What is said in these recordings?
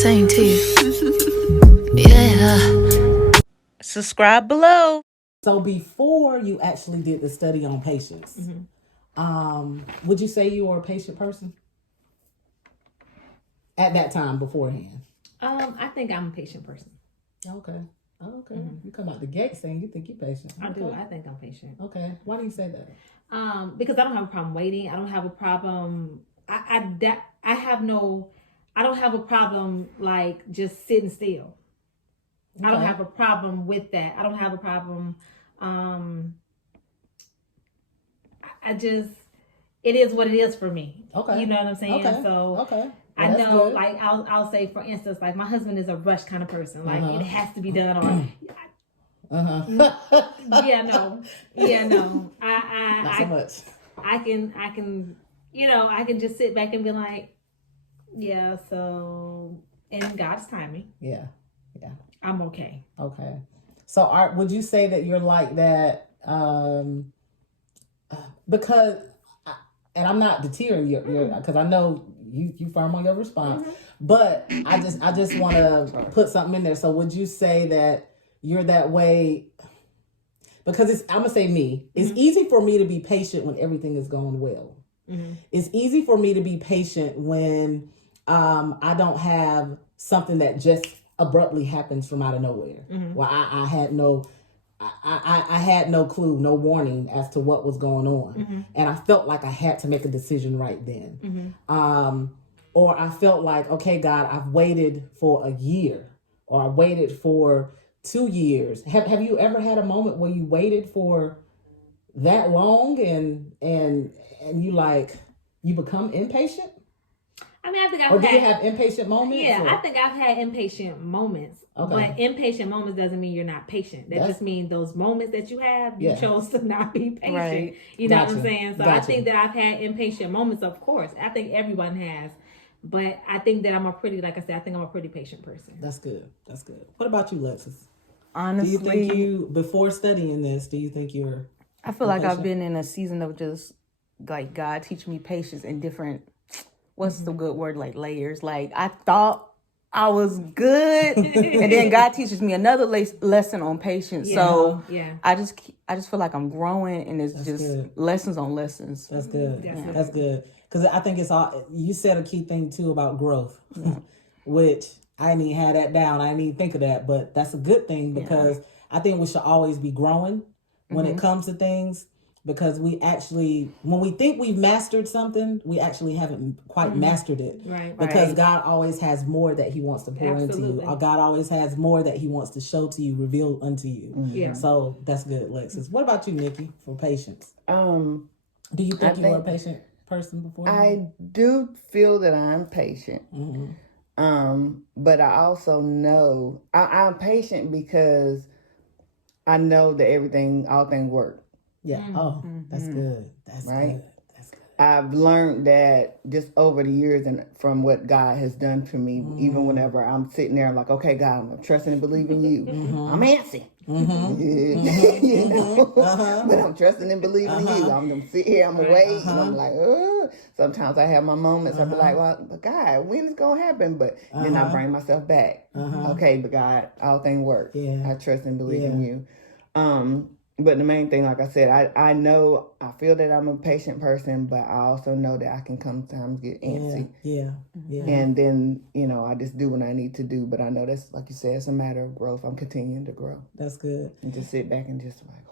same to you. Yeah. Subscribe below. So before you actually did the study on patience, would you say you were a patient person at that time beforehand? I think I'm a patient person. Okay. Okay. You come out the gate saying you think you're patient. I do. Okay. I think I'm patient. Okay. Why do you say that? Because I don't have a problem waiting. I don't have a problem. I don't have a problem like just sitting still. Okay. I don't have a problem with that. I don't have a problem. It is what it is for me. Okay. You know what I'm saying? Okay. So okay. I Well, know, good. like I'll say, for instance, like my husband is a rush kind of person. Like it has to be done, or yeah, no. Not so much. I can, I can just sit back and be like, yeah. So in God's timing, Yeah. I'm okay. Okay. So, would you say that you're like that? Because, and I'm not deterring you, because I know you firm on your response. But I just want to put something in there. So, would you say that you're that way? Because I'm gonna say me. It's easy for me to be patient when everything is going well. It's easy for me to be patient when I don't have something that just abruptly happens from out of nowhere. Well, I had no clue, no warning as to what was going on, and I felt like I had to make a decision right then. Or I felt like, okay, God, I've waited for a year, or I waited for 2 years. Have you ever had a moment where you waited for that long and you become impatient? I mean, I think do you have impatient moments? Yeah, or? I think I've had impatient moments. Okay. But impatient moments doesn't mean you're not patient. That just means those moments that you have, you chose to not be patient. Right. You know what I'm saying? So Gotcha. I think that I've had impatient moments, of course. I think everyone has. But I think that like I said, I think I'm a pretty patient person. That's good. What about you, Lexus? Honestly, Do you think before studying this, do you think you're... I feel like I've been in a season of just like God teaching me patience in different, what's the good word, like layers. Like I thought I was good, and then God teaches me another lesson on patience. Yeah. So Yeah. I just feel like I'm growing, and it's just good. lessons on lessons. That's good. Yeah. That's good. Because I think it's all... You said a key thing, too, about growth, which I didn't even have that down. I didn't even think of that, but that's a good thing because I think we should always be growing when it comes to things, because when we think we've mastered something, we actually haven't quite mastered it. Right. Because God always has more that he wants to pour into you. Or God always has more that he wants to show to you, reveal unto you. Yeah. So that's good, Lexus. What about you, Nikki, for patience? Do you think you were a patient person before? I do feel that I'm patient. But I also know I'm patient because I know that all things work. Yeah. Oh, that's good. That's Right? good. That's good. I've learned that just over the years and from what God has done for me, even whenever I'm sitting there, I'm like, okay, God, I'm trusting and believing you. I'm antsy. You know? But I'm trusting and believing in you. I'm gonna sit here, I'm gonna wait, and I'm like, sometimes I have my moments. I'll be like, well, but God, when is it gonna happen? But then I bring myself back. Okay, but God, all things work. Yeah. I trust and believe in you. But the main thing, like I said, I feel that I'm a patient person, but I also know that I can sometimes get antsy. Yeah. And then, I just do what I need to do. But I know that's, like you said, it's a matter of growth. I'm continuing to grow. That's good. And just sit back and just like,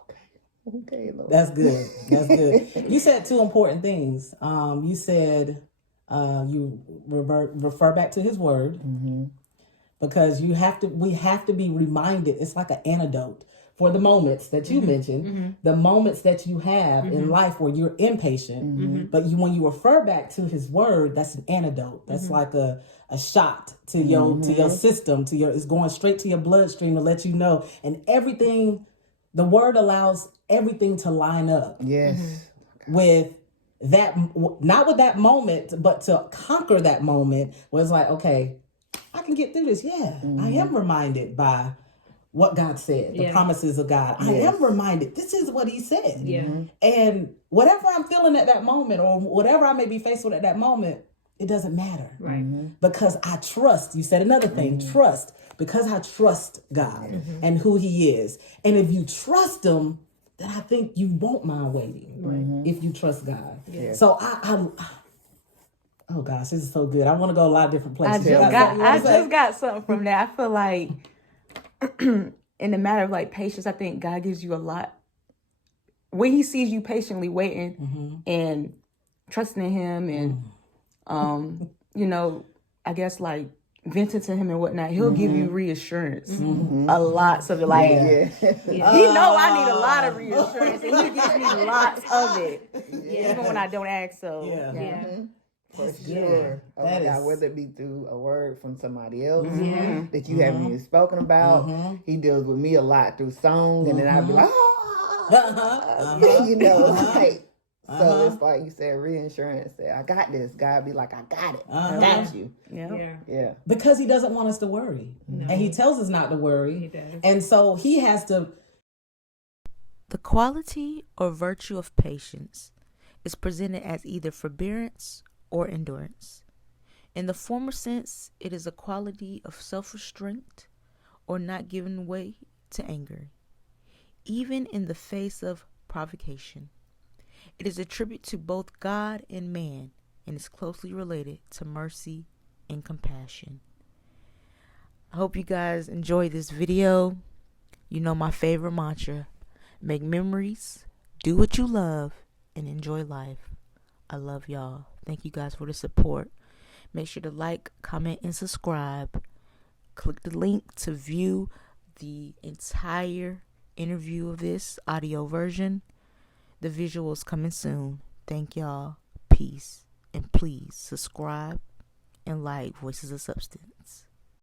okay, Lord. That's good. That's good. You said two important things. You said you refer back to his word, because we have to be reminded. It's like an antidote for the moments that you mentioned, the moments that you have in life where you're impatient. But when you refer back to his word, that's an antidote. That's like a shot to your system, it's going straight to your bloodstream to let you know. And everything, the word allows everything to line up. Yes. With that, not with that moment, but to conquer that moment where it's like, okay, I can get through this. Yeah, I am reminded by what God said, the promises of God. I am reminded this is what he said. And whatever I'm feeling at that moment, or whatever I may be faced with at that moment, it doesn't matter. Right. Because I trust. You said another thing, trust. Because I trust God and who He is. And if you trust Him, then I think you won't mind waiting if you trust God. So I oh gosh, this is so good. I want to go a lot of different places. I just got something from that. I feel like in the matter of like patience, I think God gives you a lot. When He sees you patiently waiting and trusting in Him and you know, I guess like venting to Him and whatnot, He'll give you reassurance. A lot. So like He know I need a lot of reassurance and He gives me lots of it. Even when I don't ask. So Yeah. For sure. Oh my That God, is- whether it be through a word from somebody else that you haven't even spoken about. He deals with me a lot through song, and then I'd be like, you know, like, so it's like you said, reassurance that I got this. God be like, I got it. I got you. Yeah. Yeah. Because He doesn't want us to worry. And He tells us not to worry. He does. And so He has to. The quality or virtue of patience is presented as either forbearance or endurance. In the former sense, it is a quality of self-restraint or not giving way to anger, even in the face of provocation. It is a tribute to both God and man and is closely related to mercy and compassion. I hope you guys enjoyed this video. You know my favorite mantra: make memories, do what you love, and enjoy life. I love y'all. Thank you guys for the support. Make sure to like, comment, and subscribe. Click the link to view the entire interview of this audio version. The visuals coming soon. Thank y'all. Peace. And please subscribe and like Voices of Substance.